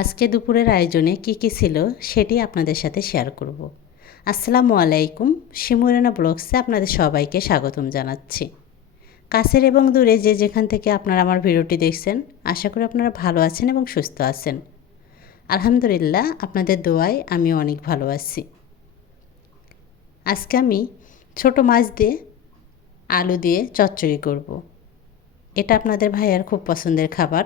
আজকে দুপুরের আয়োজনে কি কি ছিল সেটি আপনাদের সাথে শেয়ার করব। আসসালামু আলাইকুম, শিমুরানা ব্লগসে আপনাদের সবাইকে স্বাগতম জানাচ্ছি। কাছের এবং দূরে যে যেখান থেকে আপনারা আমার ভিডিওটি দেখছেন, আশা করি আপনারা ভালো আছেন এবং সুস্থ আছেন। আলহামদুলিল্লাহ, আপনাদের দোয়ায় আমি অনেক ভালো আছি। আজকে আমি ছোট মাছ দিয়ে আলু দিয়ে চচ্চড়ি করব। এটা আপনাদের ভাইয়ার খুব পছন্দের খাবার।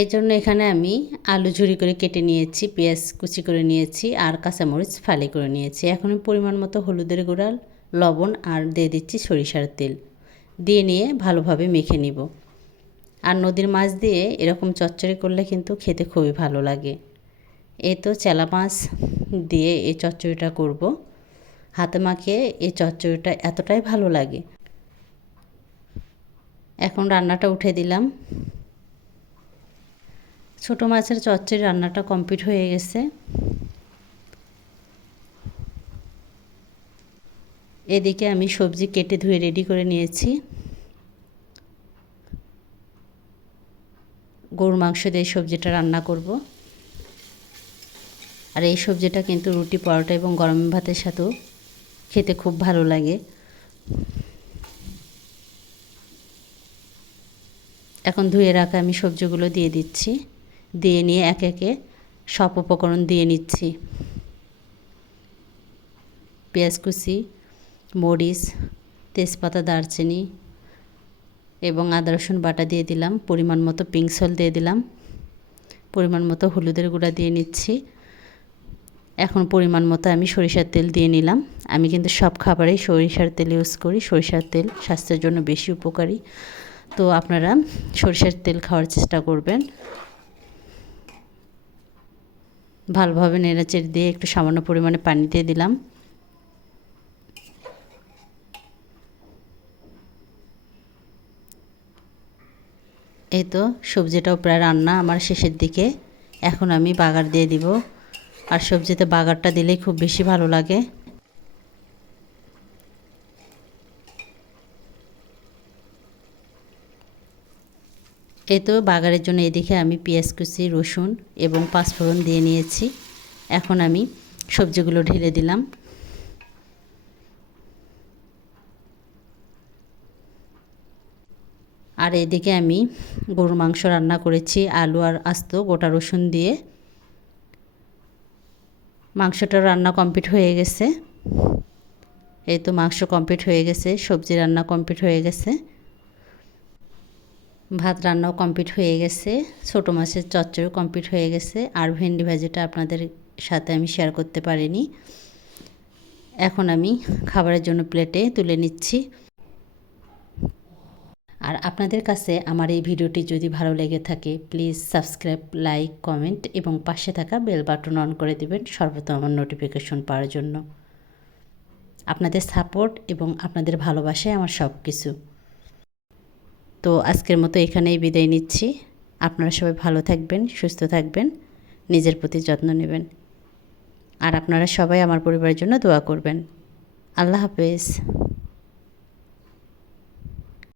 এই জন্য এখানে আমি আলু ঝুরি করে কেটে নিয়েছি, পেঁয়াজ কুচি করে নিয়েছি আর কাঁচামরিচ ফালি করে নিয়েছি। এখন পরিমাণ মতো হলুদের গুঁড়া, লবণ আর দিয়ে দিচ্ছি সরিষার তেল। দিয়ে নিয়ে ভালোভাবে মেখে নিব। আর নদীর মাছ দিয়ে এরকম চচ্চড়ি করলে কিন্তু খেতে খুবই ভালো লাগে। এ তো চেলা মাছ দিয়ে এই চচ্চড়িটা করব। হাতে মাখিয়ে এই চচ্চড়িটা এতটাই ভালো লাগে। এখন রান্নাটা উঠে দিলাম। ছোট মাছের চচ্চড়ি রান্নাটা কমপ্লিট হয়ে গেছে। এদিকে আমি সবজি কেটে ধুয়ে রেডি করে নিয়েছি। গরুর মাংস দিয়ে সবজিটা রান্না করব। আর এই সবজিটা কিন্তু রুটি, পরোটা এবং গরম ভাতের সাথেও খেতে খুব ভালো লাগে। এখন ধুয়ে রাখা আমি সবজিগুলো দিয়ে দিচ্ছি। দিয়ে নিয়ে একে একে সব উপকরণ দিয়ে নিচ্ছি। পেঁয়াজ কুচি, মরিচ, তেজপাতা, দারচিনি এবং আদা, রসুন বাটা দিয়ে দিলাম। পরিমাণ মতো পিঙ্ক সল দিয়ে দিলাম। পরিমাণ মতো হলুদের গুঁড়া দিয়ে নিচ্ছি। এখন পরিমাণ মতো আমি সরিষার তেল দিয়ে নিলাম। আমি কিন্তু সব খাবারেই সরিষার তেল ইউজ করি। সরিষার তেল স্বাস্থ্যের জন্য বেশি উপকারী। তো আপনারা সরিষার তেল খাওয়ার চেষ্টা করবেন। ভালোভাবে নেড়াচেড়ে দিয়ে একটু সামান্য পরিমাণে পানি দিয়ে দিলাম। এই তো সবজিটাও প্রায় রান্না আমার শেষের দিকে। এখন আমি বাগার দিয়ে দিব। আর সবজিতে বাগারটা দিলেই খুব বেশি ভালো লাগে। এই তো বাগারের জন্য এদিকে আমি পেঁয়াজ কুচি, রসুন এবং পাঁচফোড়ন দিয়ে নিয়েছি। এখন আমি সবজিগুলো ঢেলে দিলাম। আর এদিকে আমি গরুর মাংস রান্না করেছি, আলু আর আস্ত, গোটা রসুন দিয়ে। মাংসটা রান্না কমপ্লিট হয়ে গেছে। এই তো মাংস কমপ্লিট হয়ে গেছে, সবজি রান্না কমপ্লিট হয়ে গেছে। ভাত রান্নাও কমপ্লিট হয়ে গেছে, ছোটো মাছের চচ্চড়ি কমপ্লিট হয়ে গেছে, আর ভেন্ডি ভাজিটা আপনাদের সাথে আমি শেয়ার করতে পারিনি। এখন আমি খাবারের জন্য প্লেটে তুলে নিচ্ছি। আর আপনাদের কাছে আমার এই ভিডিওটি যদি ভালো লেগে থাকে প্লিজ সাবস্ক্রাইব লাইক কমেন্ট এবং পাশে থাকা বেল বাটন অন করে দেবেন সর্বপ্রথম আমার নোটিফিকেশন পাওয়ার জন্য। আপনাদের সাপোর্ট এবং আপনাদের ভালোবাসায় আমার সব কিছু তো আজকের মতো এখানেই বিদায় নিচ্ছি। আপনারা সবাই ভালো থাকবেন, সুস্থ থাকবেন, নিজের প্রতি যত্ন নেবেন। আর আপনারা সবাই আমার পরিবারের জন্য দোয়া করবেন। আল্লাহ হাফেজ।